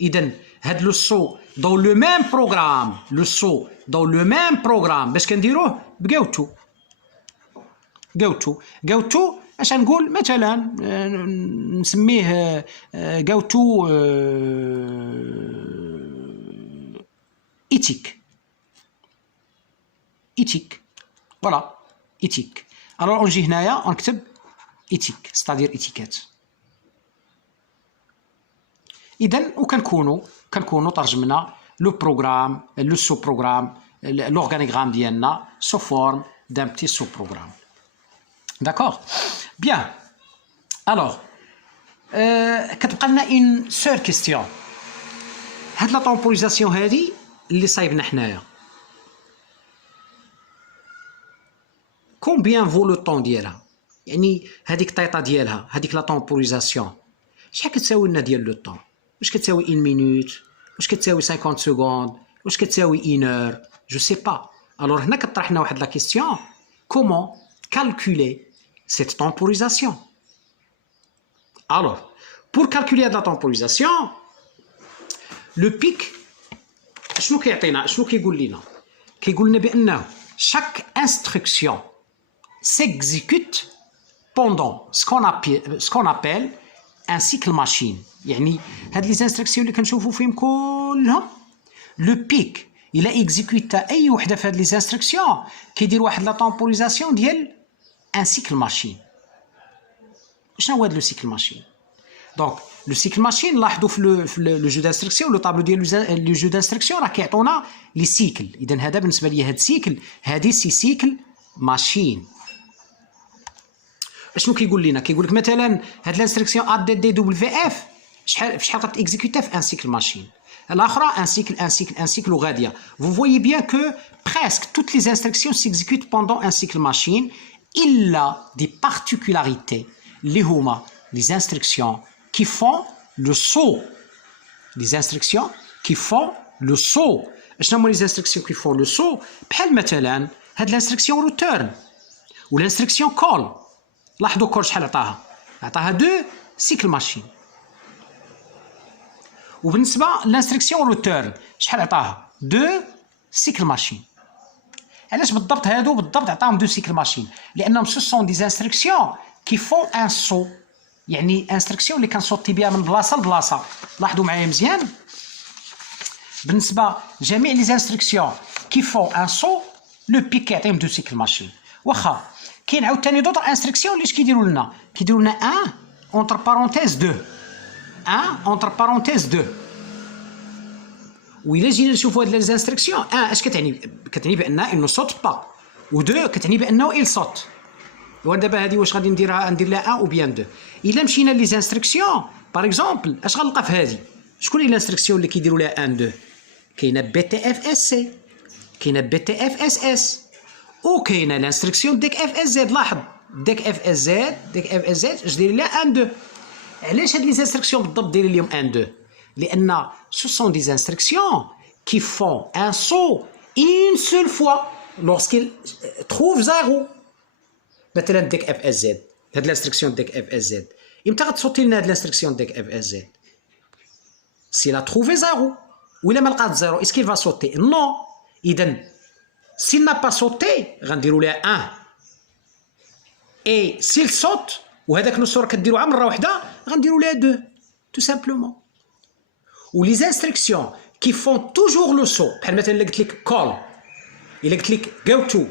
اذا هاد لو سو دون لو ميم بروغرام، لو سو دون لو ميم بروغرام باش كنديروه بغاوتو. غاوتو اش نقول مثلا نسميه غاوتو ايتيك فوالا ايتيك. الوغ نجي هنايا ونكتب ايتيك ستادير ايتيكات. اذا وكنكونوا ترجمنا لو بروغرام لو سو بروغرام لورغانيغرام ديالنا سو فورم دان بتي سو بروغرام. D'accord? Bien. Alors, كتبقى لنا une seule question. هاد لا طومبوريزاسيون هادي اللي صايبنا حنايا. كومبيان فو لو طون ديالها؟ يعني هذيك الطيطه ديالها، هذيك لا طومبوريزاسيون شحال كتساوي لنا ديال لو طون؟ واش كتساوي 1 مينوت؟ واش كتساوي 50 سكوند؟ واش كتساوي 1 اور؟ جو سي با. الوغ هنا كطرح لنا واحد لا كيسيون. كومون calculer cette temporisation. Alors, pour calculer la temporisation, le pic, شنو كيعطينا؟ شنو كيقول لنا؟ كيقول لنا بأنه chaque instruction s'exécute pendant ce qu'on appelle un cycle machine. يعني هاد لي انستركسيون اللي كنشوفوا فيهم كلهم لو بيك إلا إكزيكوتا أي وحدة في هاد لي انستركسيون كيدير واحد لا طومبوريزاسيون ديال ان سيكل ماشين. شنو هو هاد لو سيكل ماشين؟ دونك لو سيكل ماشين لاحظوا في لو جو دانستركسيون لو طابلو ديال لو جو دانستركسيون راه كيعطونا لي سيكل. اذا هذا بالنسبه ليا هاد سيكل، هادي سيكل ماشين. شنو كيقول لنا؟ كيقول لك مثلا هاد لانستركسيون ا دي دي دبليو اف شحال غتيكزيكوتا في ان سيكل ماشين. الاخرى ان سيكل وغاديه. Vous voyez bien que presque toutes les instructions s'exécutent pendant un cycle machine. Il a des particularités, les huma, les instructions qui font le saut. Les instructions qui font le saut. شنو هما les instructions qui font le saut؟ بحال مثلا هاد l'instruction return و l'instruction call. لاحظوا كل شحال عطاها دو سيكل ماشين. وبالنسبه للانستركسيون روتورن شحال عطاها؟ دو سيكل ماشين. علاش بالضبط هادو بالضبط عطاهم دو سيكل ماشين؟ لانهم سو سون دي انستركسيون كي فون ان سو، يعني انستركسيون اللي كنصوتي بها من بلاصه لبلاصه. لاحظوا معايا مزيان، بالنسبه جميع لي انستركسيون كي فون ان سو لو بيك كيعطيهم دو سيكل ماشين. واخا كاين عاوتاني دوطر انستركسيون اللي كيديروا لنا 1 اونتر بارونتيز 2 1 اونتر بارونتيز 2. وإلا جينا نشوفوا هاد لي انستركسيون اش كتعني؟ كتعني بان انه صوت با، و 2 كتعني بانه il صوت. ودابا هادي واش غادي ندير لها 1 او بيان 2؟ الا مشينا لي انستركسيون باغ اكزومبل اش غنلقى في هادي؟ شكون هي الانستركسيون اللي كيديروا لها 1 2؟ كاينه بي تي اف اس سي، كاينه بي تي اف اس اس، وكاينه الانستركسيون ديك اف اس زد. لاحظ ديك اف اس زد اش داير لها 1 2. علاش هاد لي انستركسيون بالضبط دايرين لهم 1 2؟ لان ce sont des instructions qui font un saut une seule fois lorsqu'ils trouvent 0. مثلا ديك اف اس زد، هاد الانستركسيون ديك اف اس زد امتى غتصوتي لنا هاد الانستركسيون ديك اف اس زد؟ سي لا تروفي 0. ولا ما لقات 0 اسكي فا صوتي؟ نو. اذا سي نا با صوتي غنديروا لها 1 اي سيل صوت وهذاك لو صور كديروا عا مره واحده غنديروا لها 2 تو سامبلومون. و لي انستركسيون كي فون توجور لو سو بحال مثلا الا قلت لك كول، الا قلت لك جو تو،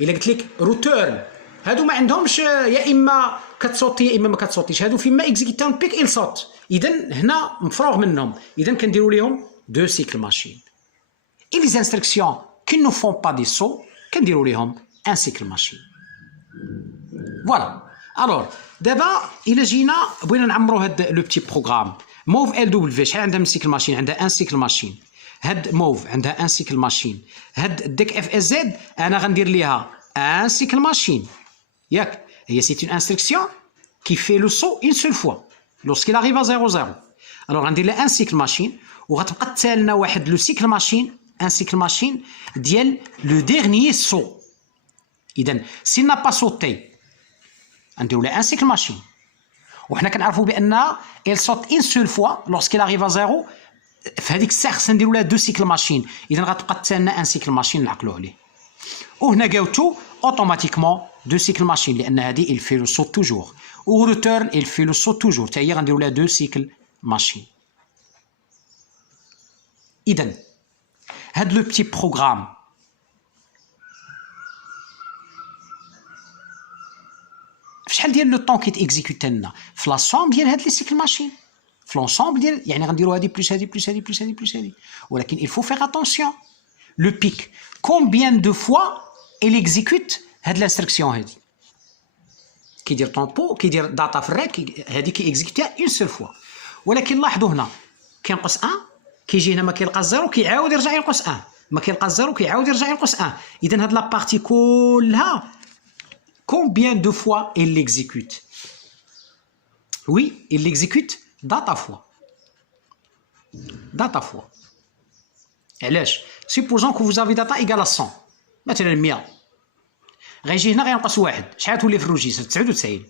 الا قلت لك روتورن، هادو ما عندهمش يا اما كتصوتي يا اما ما كتصوتيش، هادو فيما اكزيكيتاون بيك il صوت. اذا هنا مفروغ منهم، اذا كنديروا لهم دو سيكل ماشين. اي لي انستركسيون كي نو فون با دي سو كنديروا لهم ان سيكل ماشين. فوالا. الوغ دابا الا جينا بغينا نعمروا هاد لو بتي بروغرام موف ال دبليو شحال عندها من سيكل ماشين؟ عندها ان سيكل ماشين. هاد موف عندها ان سيكل ماشين. هاد ديك اف اس زد انا غندير ليها ان سيكل ماشين ياك. هي سي اون انستركسيون كي في لو سو اون سول فوا لورسكيل اريف ا 0 0. الوغ غندير لها ان سيكل ماشين وغتبقى تسالنا واحد لو سيكل ماشين un cycle machine ديال le dernier saut. إذا s'il n'a pas sauté نديرو له un cycle machine. وحنا كنعرفوا بأن il saute une seule fois lorsqu'il arrive à zéro. في هذيك الساعة خصنا نديرو لها دو سيكل ماشين. إذا غتبقى تسالنا ان سيكل ماشين نعقلوا عليه. وهنا قاوتو اوتوماتيكمون دو سيكل ماشين لأن هذه il fait le saut toujours. و return il fait le saut toujours. حتى هي غنديرو لها دو سيكل ماشين. إذا هاد لو بتي بروغرام فشحال ديال لو طون كيتيكزيكوتي لنا في لا سوم ديال هاد لي سيكل ماشين في لونسومبل ديال يعني غنديروا هادي بلس هادي بلس هادي بلس هادي بلس هادي. ولكن il faut faire attention لو بيك combien de fois il exécute هاد l'instruction هادي كيدير طومبو كيدير داتا في الريك هادي كيكزيكوتيها اون سول فوا. ولكن لاحظوا هنا كينقص 1 كيجي هنا ما كيلقى الزيرو كيعاود يرجع ينقص 1 ما كيلقى الزيرو كيعاود يرجع ينقص 1. اذا هاد لابارتي كلها combien de fois il l'exécute. Oui, il l'exécute data fois. Data fois. علاش؟ supposons que vous avez data égale à 100 مثلا 100 غيجي هنا غينقص واحد شحال تولي في الروجيستر 99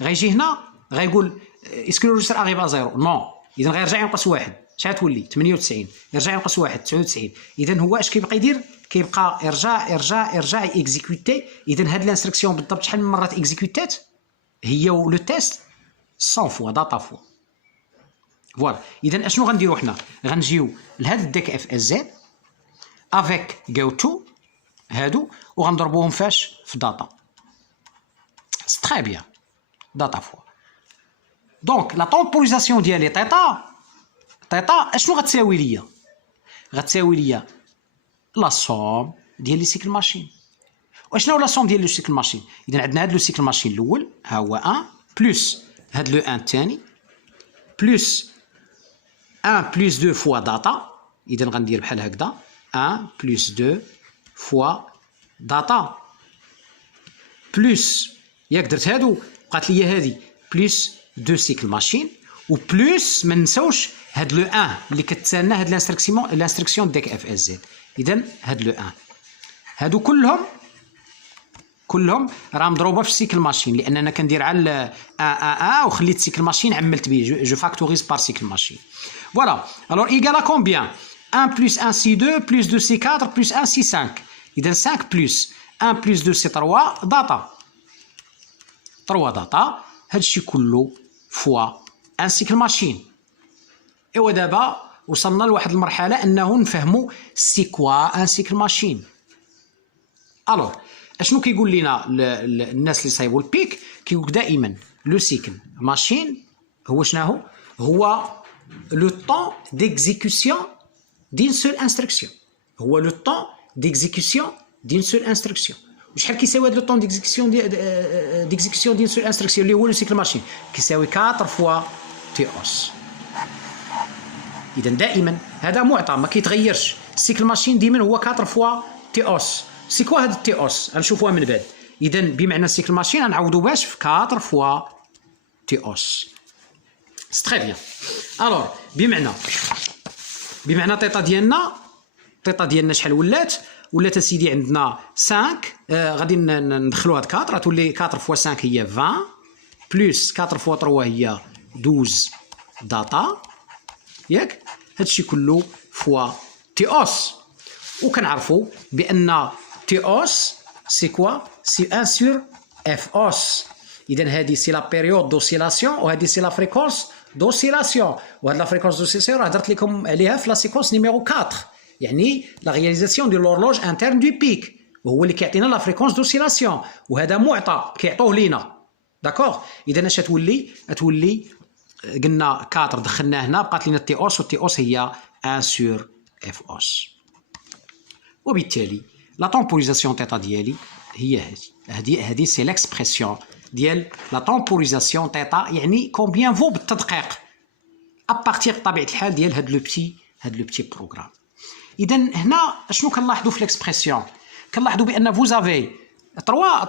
غيجي هنا غيقول اسكو الروجيستر اغيب على زيرو نو اذا غيرجع ينقص واحد شحال تولي 98 يرجع ينقص واحد 99. اذا هو اش كيبقى يدير كيبقى يرجع اكزيكوتي. اذا هاد الانستركسيون بالضبط شحال من مرات اكزيكوتات هي لو تيست 100 فوا داتا فوا. فوالا اذا اشنو غنديرو حنا غنجيو لهاد الديك اف اس زد افيك جاوتو هادو وغنضربوهم فاش في داتا. سي تري بيان داتا فوا. دونك لا طومبوريزاسيون ديالي تيتا اشنو غتساوي ليا؟ غتساوي ليا لا سوم ديال لي سيكل ماشين. واشنو لا سوم ديال لو سيكل ماشين؟ اذا عندنا هاد لو سيكل ماشين الاول ها هو 1 بلس هاد لو 1 الثاني بلس 1 بلس 2 فوا داتا. اذا غندير بحال هكذا 1 بلس 2 فوا داتا بلس ياك درت هادو بقات ليا هادي بلس 2 سيكل ماشين وبلس ما نساوش هاد لو 1 اللي كتسالنا هاد الانستركسيون ديك اف اس زد. اذا هاد لو 1 هادو كلهم راه مضروبه في السيكل ماشين لان انا كندير على وخليت سيكل ماشين عملت به جو فاكتوريز بار سيكل ماشين. فوالا الور ايغال ا كومبيان 1 بلس 1 سي 2 بلس 2 سي 4 بلس 1 سي 5. اذا 5 بلس 1 بلس 2 سي 3 داتا 3 داتا. هادشي كله فوا ان سيكل ماشين. ايوا دابا وصلنا لواحد المرحله انه نفهموا سي كوا ان سيكل ماشين. الوغ اشنو كيقول لنا الناس اللي صايبوا البيك؟ كيقول دائما لو سيكل ماشين هو شناهو؟ هو لو طون ديكزيكسيون دين سول انستركسيون. هو لو طون ديكزيكسيون دين سول انستركسيون. وشحال كيساوي هذا لو طون ديكزيكسيون دين سول انستركسيون اللي هو لو سيكل ماشين؟ كيساوي 4 فوا تي اوس. اذا دائما هذا معطى ما كيتغيرش. السيكل ماشين ديما هو 4 فوا تي اوس. سي كوا هاد تي اوس غنشوفوها من بعد. اذا بمعنى السيكل ماشين غنعوضو باش في 4 فوا تي اوس. سي تري بيان. الوغ بمعنى تيتا ديالنا شحال ولات اسيدي عندنا 5 غادي ندخلو هاد 4 غتولي 4 فوا 5 هي 20 بلس 4 فوا 3 هي 12 داتا ياك. هادشي كله فوا تي اوس. وكنعرفوا بان تي اوس سي كوا سي 1 سور اف اوس. اذا هذه سي لا بيريود دوسيلاسيون وهذه سي لا فريكونس دوسيلاسيون. وهاد لا فريكونس دوسيلاسيون هضرت لكم عليها في لا سيكونس نيميرو 4 يعني لا رياليزاسيون ديال لورلوج انترن دو بيك وهو اللي كيعطينا لا فريكونس دوسيلاسيون وهذا معطى كيعطوه لينا داكوغ. اذا اش تولي قلنا 4 دخلناه هنا بقات لنا تي اوس والتي اوس هي 1 سور اف اوس. وبالتالي لا طومبوريزاسيون تيتا ديالي هي هذه سي ليكسبرسيون ديال لا طومبوريزاسيون تيتا يعني كومبيان فو بالتدقيق ابارتيغ بطبيعه الحال ديال هاد لو بتي بروغرام. اذا هنا شنو كنلاحظوا في ليكسبرسيون؟ كنلاحظوا بان فوز افي 3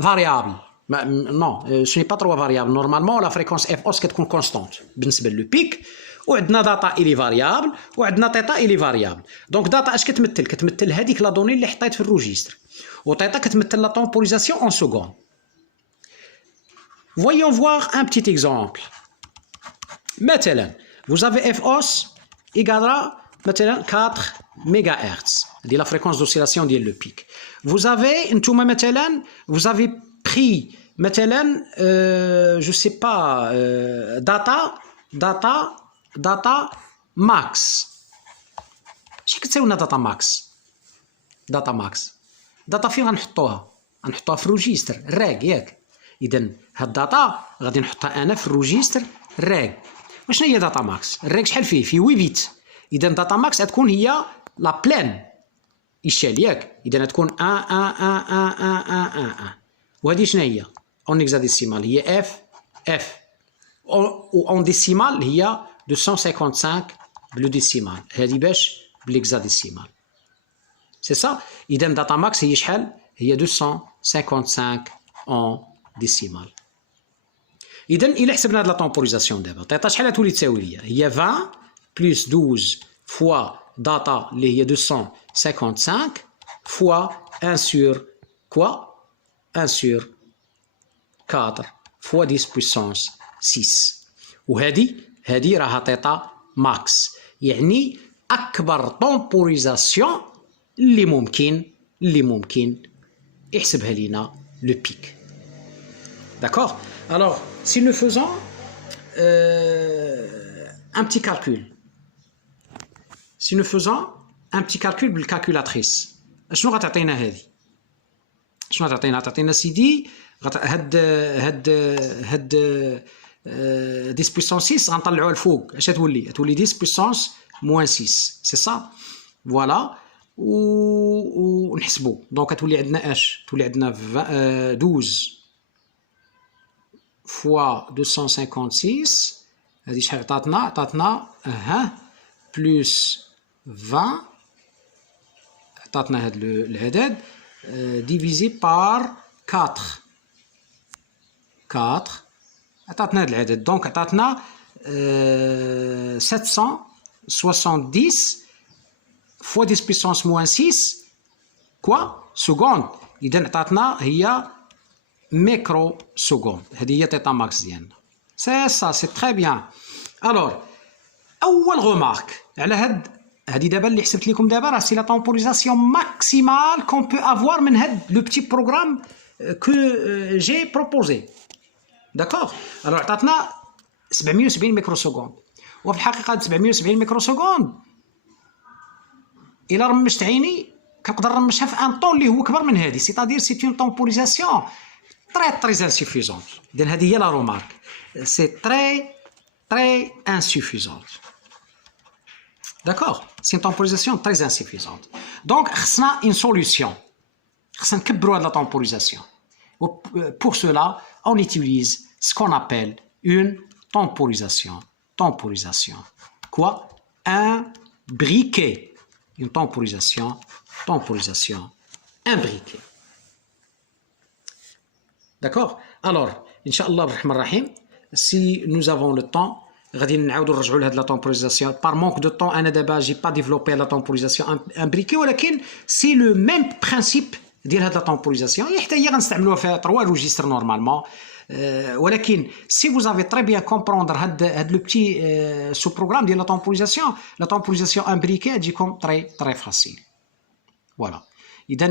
فاريابل. نو سو ني با 3 فاريابل. نورمالمون لا فريكونس اف اوس كتكون كونستانت بالنسبه لو بيك وعندنا داتا الي فاريابل وعندنا تيتا الي فاريابل. دونك داتا اش كتمثل؟ كتمثل هذيك لا دوني اللي حطيت في الروجيستر، وتيتا كتمثل لا طومبوريزاسيون اون سكوند. Voyons voir un petit exemple. مثلا vous avez FOS égale مثلا 4 MHz دي la fréquence d'oscillation ديال لو بيك. Vous avez نتوما مثلا vous avez pris مثلا je sais pas data max. شحال كتساوي لنا داتا ماكس؟ داتا ماكس داتا فين غنحطوها؟ غنحطوها في الروجيستر الراك ياك. اذا هاد الداتا غادي نحطها انا في الروجيستر الراك. وشنو هي داتا ماكس؟ الراك شحال فيه؟ 8 بيت. اذا داتا ماكس غتكون هي لا بلان ايشال ياك. اذا غتكون 1 1 1 1 1 1 1. وهذه شنو هي؟ اون هكزاديسيمال هي اف اون ديسيمال هي 255 بلو ديسيمال. هذه باش بالهكزاديسيمال سي سا. اذا داتا ماكس هي شحال؟ هي 255 اون ديسيمال. اذا الا حسبنا هاد لا طومبوريزاسيون دابا تيتا شحال غتولي تساوي ليا؟ هي 20 بلس 12 فوا داتا اللي هي 255 فوا 1 سور كوا 1 سور 4 فوا 10 بويسونس 6. وهذه راها تيتا ماكس، يعني اكبر طومبوريزاسيون اللي ممكن يحسبها لينا لو بيك. D'accord? Alors, si nous faisons un petit calcul, بالكالكولاتريس، شنو غتعطينا هذه؟ شنو غتعطينا؟ تعطينا سيدي هاد 10 بويسونس 6 غنطلعوها الفوق. اش تولي؟ تولي 10 بويسونس موان 6 سي سا. فوالا ونحسبوا. دونك تولي عندنا اش؟ تولي عندنا 12 فوا 256 هذه شحال عطاتنا؟ بلس 20 عطاتنا هذا العدد ديفيزي بار 4 عطاتنا هذا العدد. دونك عطاتنا 770 فوا 10 بويسونس موان 6 كوا سكوند. اذا عطاتنا هي ميكرو سكوند. هذه هي تيتا ماكس ديالنا. سي سا سي تري بيان. الور اول غومارك على هذه دابا اللي حسبت لكم دابا راه سي لا طومبوريزاسيون ماكسيمال كون بو افوار من هاد لو بتي بروغرام كو جي بروبوزي. داكوغ. الور عطاتنا 770 ميكرو سكوند، وفي الحقيقه هاد 770 ميكرو سكوند الا رمشت عيني كنقدر نرمشها في ان طون اللي هو كبر من هذه. سيتادير سي اون طومبوريزاسيون très insuffisante. Donc, c'est la remarque. C'est très insuffisante. D'accord? C'est une temporisation très insuffisante. Donc, on a une solution. On a la temporisation. Pour cela, on utilise ce qu'on appelle une temporisation. Quoi? Un briquet. Une temporisation imbriquée. D'accord? Alors, Inch'Allah Rahman Rahim, si nous avons le temps, غادي نعاودوا نرجعوا لهاد لا طومبوريزاسيون. بار مونك دو طون انا دابا جي با ديفلوبي لا طومبوريزاسيون امبريكي، ولكن سي لو ميم برينسيپ ديال هاد لا طومبوريزاسيون. هي حتى هي غنستعملوها في 3 روجيستر نورمالمون. ولكن سي فوز افي تري بيان كومبروندر هاد لو بتي سو بروغرام ديال لا طومبوريزاسيون امبريكي تجيكم تري فاسيل. فوالا. اذا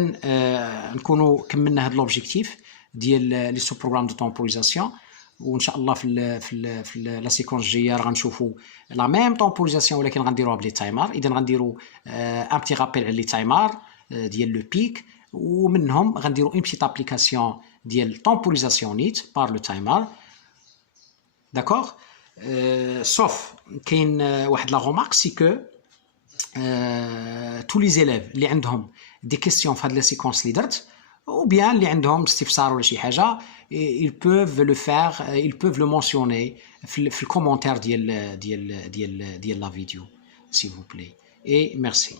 نكونوا كملنا هاد لوبجيكتيف ديال لي سو بروغرام دو طومبوريزاسيون، وان شاء الله في لا سيكونس الجايه غنشوفوا لا ميم طومبوريزاسيون ولكن غنديروها بلي تايمر. اذا غنديروا ان بتي رابيل على لي تايمر ديال لو بيك، ومنهم غنديروا اون بتيت ابليكاسيون ديال طومبوريزاسيون نيت بار لو تايمر. داكوغ. سوف كاين واحد لا غومارك سي كو تو لي زيليف اللي عندهم دي كيسيون في هاد لي سيكونس اللي درت ou bien اللي عندهم استفسار ولا شي حاجه ils peuvent le faire, ils peuvent le mentionner في الكومونتير ديال لا فيديو s'il vous plaît et merci.